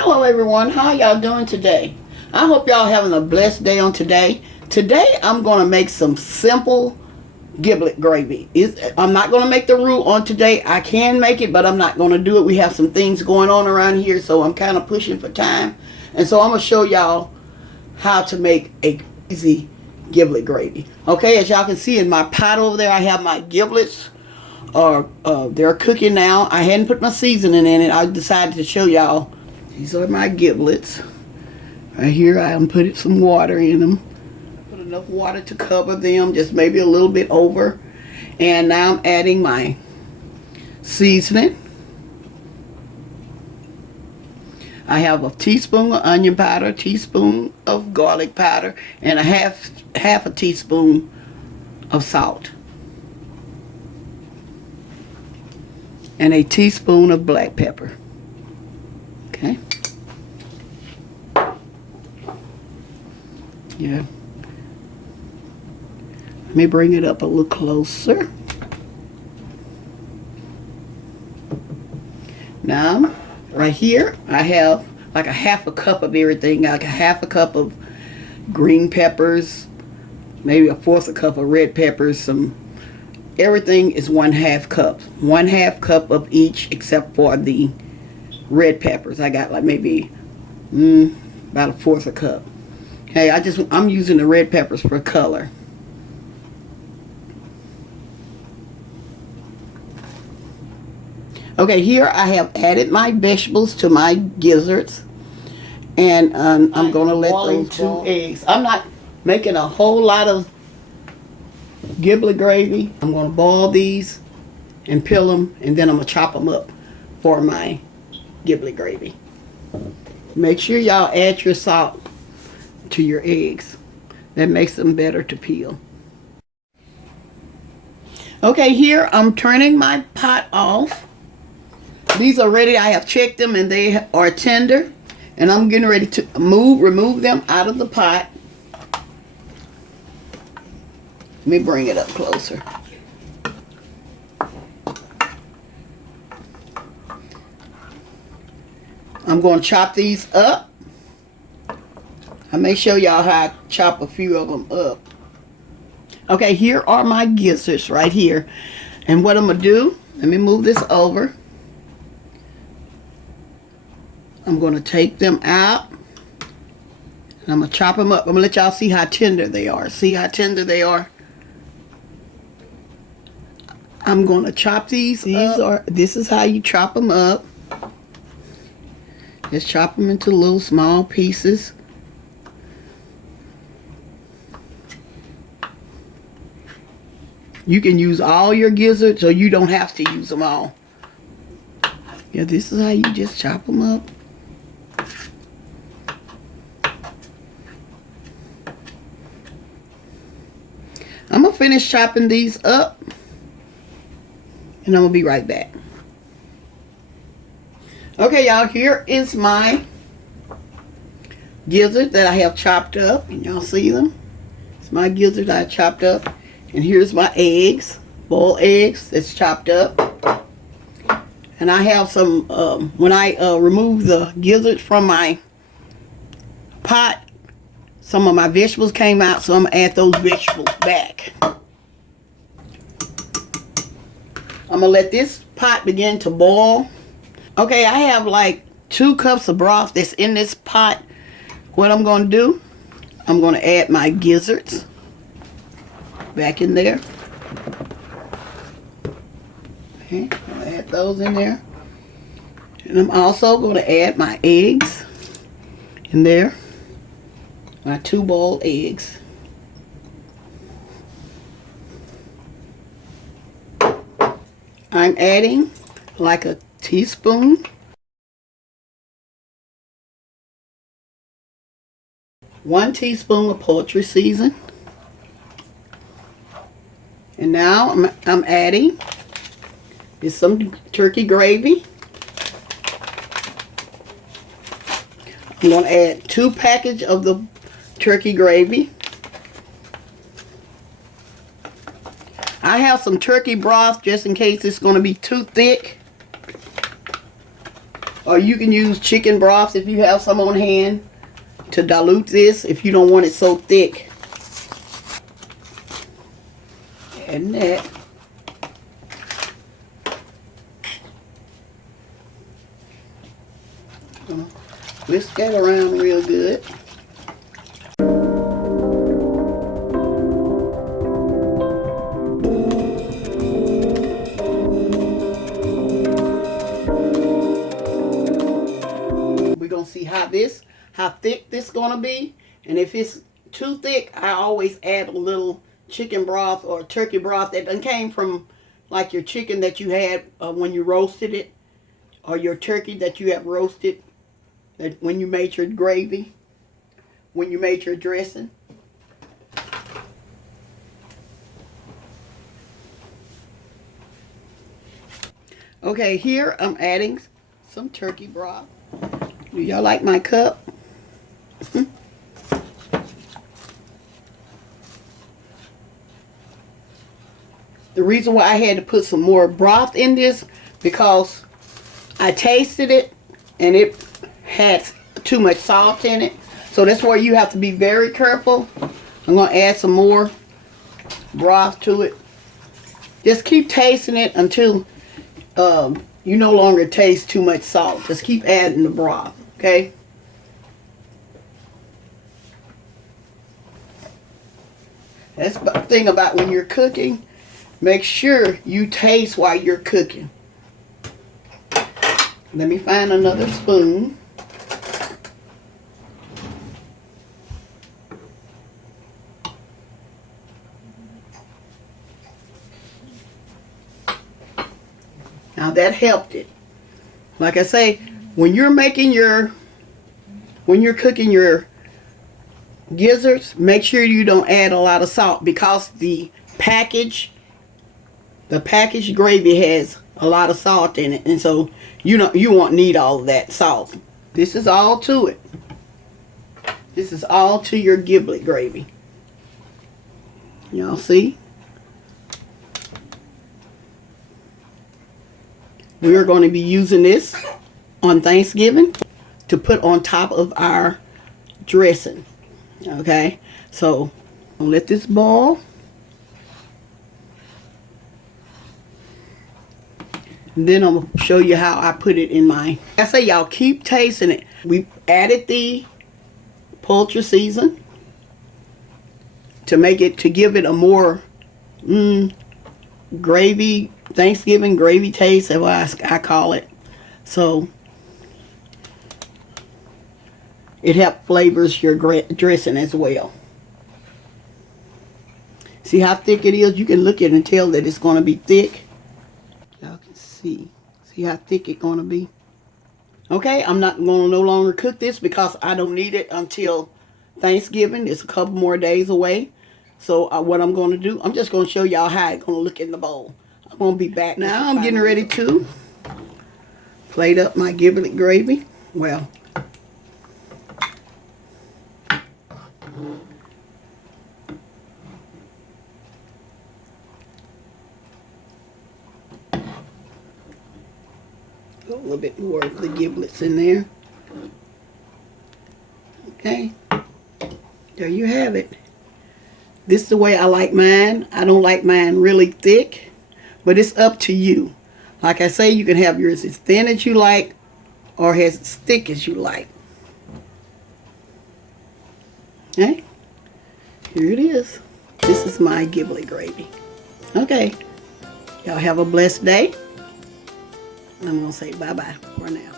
Hello everyone, how y'all doing today? I hope y'all having a blessed day on today. Today I'm going to make some simple giblet gravy. I'm not going to make the roux on today. I can make it, but I'm not going to do it. We have some things going on around here, so I'm kind of pushing for time. And so I'm going to show y'all how to make a easy giblet gravy. Okay, as y'all can see in my pot over there, I have my giblets. They're cooking now. I hadn't put my seasoning in it. I decided to show y'all. These are my giblets. Right here, I put some water in them. Put enough water to cover them, just maybe a little bit over. And now I'm adding my seasoning. I have a teaspoon of onion powder, a teaspoon of garlic powder, and a half a teaspoon of salt. And a teaspoon of black pepper. Okay. Yeah. Let me bring it up a little closer. Now, right here, I have like a half a cup of everything. Like a half a cup of green peppers, maybe a fourth a cup of red peppers, everything is 1/2 cup. 1/2 cup of each except for the red peppers. I got like maybe about a fourth a cup. Hey, I'm using the red peppers for color. Okay, here I have added my vegetables to my gizzards, and I'm gonna let those 2 eggs. I'm not making a whole lot of giblet gravy. I'm gonna boil these and peel them, and then I'm gonna chop them up for my giblet gravy. Make sure y'all add your salt to your eggs. That makes them better to peel. Okay, here I'm turning my pot off. These are ready. I have checked them and they are tender, and I'm getting ready to remove them out of the pot. Let me bring it up closer. I'm going to chop these up. I may show y'all how I chop a few of them up. Okay, here are my gizzards right here. And what I'm going to do, let me move this over. I'm going to take them out. And I'm going to chop them up. I'm going to let y'all see how tender they are. See how tender they are? I'm going to chop these up. This is how you chop them up. Just chop them into little small pieces. You can use all your gizzards, or you don't have to use them all. Yeah, this is how you just chop them up. I'm going to finish chopping these up, and I'm going to be right back. Okay, y'all, here is my gizzard that I have chopped up. And y'all see them? It's my gizzard I chopped up. And here's my eggs, boiled eggs that's chopped up. And I have some, when I remove the gizzards from my pot, some of my vegetables came out, so I'm going to add those vegetables back. I'm going to let this pot begin to boil. Okay, I have like 2 cups of broth that's in this pot. What I'm going to do, I'm going to add my gizzards back in there. Okay, I'm going to add those in there. And I'm also going to add my eggs in there. My 2 boiled eggs. I'm adding like a teaspoon, 1 teaspoon of poultry season. And now I'm adding some turkey gravy. I'm going to add 2 packages of the turkey gravy. I have some turkey broth just in case it's going to be too thick. Or you can use chicken broth if you have some on hand to dilute this if you don't want it so thick. And that. Whisk that around real good. We're gonna see how thick this gonna be, and if it's too thick, I always add a little chicken broth or turkey broth that done came from like your chicken that you had when you roasted it, or your turkey that you have roasted, that when you made your gravy, when you made your dressing. Okay, here I'm adding some turkey broth. Do y'all like my cup? The reason why I had to put some more broth in this, because I tasted it and it had too much salt in it. So that's where you have to be very careful. I'm going to add some more broth to it. Just keep tasting it until you no longer taste too much salt. Just keep adding the broth, okay? That's the thing about when you're cooking. Make sure you taste while you're cooking. Let me find another spoon. Now that helped it. Like I say, when you're cooking your gizzards, make sure you don't add a lot of salt, because the packaged gravy has a lot of salt in it, and so you won't need all of that salt. This is all to it. This is all to your giblet gravy. Y'all see? We're going to be using this on Thanksgiving to put on top of our dressing. Okay, so I'll let this boil. And then I'm going to show you how I put it in my... I say y'all keep tasting it. We added the poultry season to give it a more gravy, Thanksgiving gravy taste, that's what I call it. So it helps flavors your dressing as well. See how thick it is? You can look at it and tell that it's going to be thick. Y'all can see how thick it's going to be. Okay, I'm not going to no longer cook this because I don't need it until Thanksgiving. It's a couple more days away. So what I'm going to do, I'm just going to show y'all how it's going to look in the bowl. I'm going to be back now. I'm getting ready to plate up my giblet gravy. Well, a little bit more of the giblets in there. Okay, there you have it. This is the way I like mine. I don't like mine really thick, but it's up to you. Like I say, you can have yours as thin as you like or as thick as you like. Okay, here it is. This is my giblet gravy. Okay, y'all have a blessed day. I'm going to say bye-bye for now.